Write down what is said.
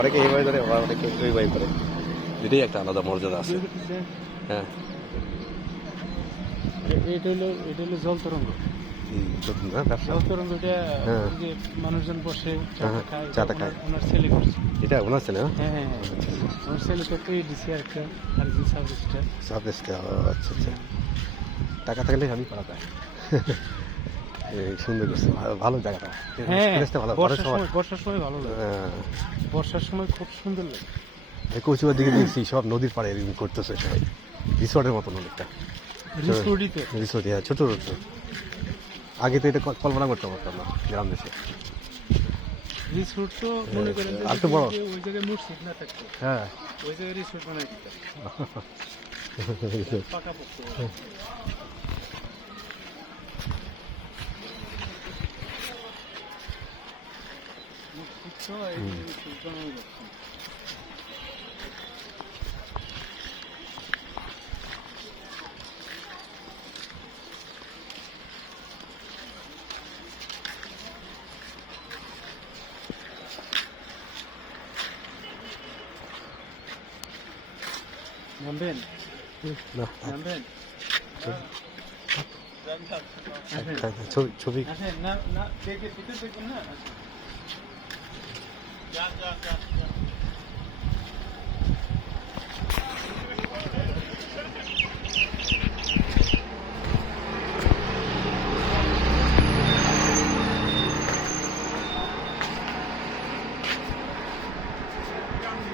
অনেকে এইভাবে ধরে, আবার অনেকে ওইভাবে করে। এটাই একটা আলাদা মর্যাদা আছে। হ্যাঁ, এটা হলো জল তরঙ্গ। জল তরঙ্গটা যে মানুষজন বসে চাটা খায়, ওনার ছেলে করছে। এটা ওনার ছেলে? হ্যাঁ হ্যাঁ হ্যাঁ, ওনার ছেলে তো পেয়ে দিছে আরেকটা, আরেকজন সাব রেজিস্ট্রার। আচ্ছা আচ্ছা, টাকা থাকলে আমি করা যায়। সুন্দর করছে, ভালো জায়গাটা। হ্যাঁ, ভালো, বর্ষার সময় ভালো লাগে। বর্ষার সময় খুব সুন্দর লাগে। কচুয়ার দিকে দেখছি সব নদীর পাড়ে এরকম করতেছে সবাই, রিসোর্টের মতন অনেকটা। রিসোর্ট, হ্যাঁ, ছোট ছোট। আগে তো এটা কল্পনা করতে পারতাম না গ্রাম দেশে। রিসোর্ট তো মনে করেন আর তো বড়, ওই জায়গায় মসজিদ না থাকতো, হ্যাঁ, ওই জায়গায় রিসোর্ট বানাই দিত পাকাপোক্ত। মসজিদ তো এই রিসোর্ট বানাই যাচ্ছে। নামবেন? নামবেন? ছবি না না, দেখে ভিতরে দেখবেন না।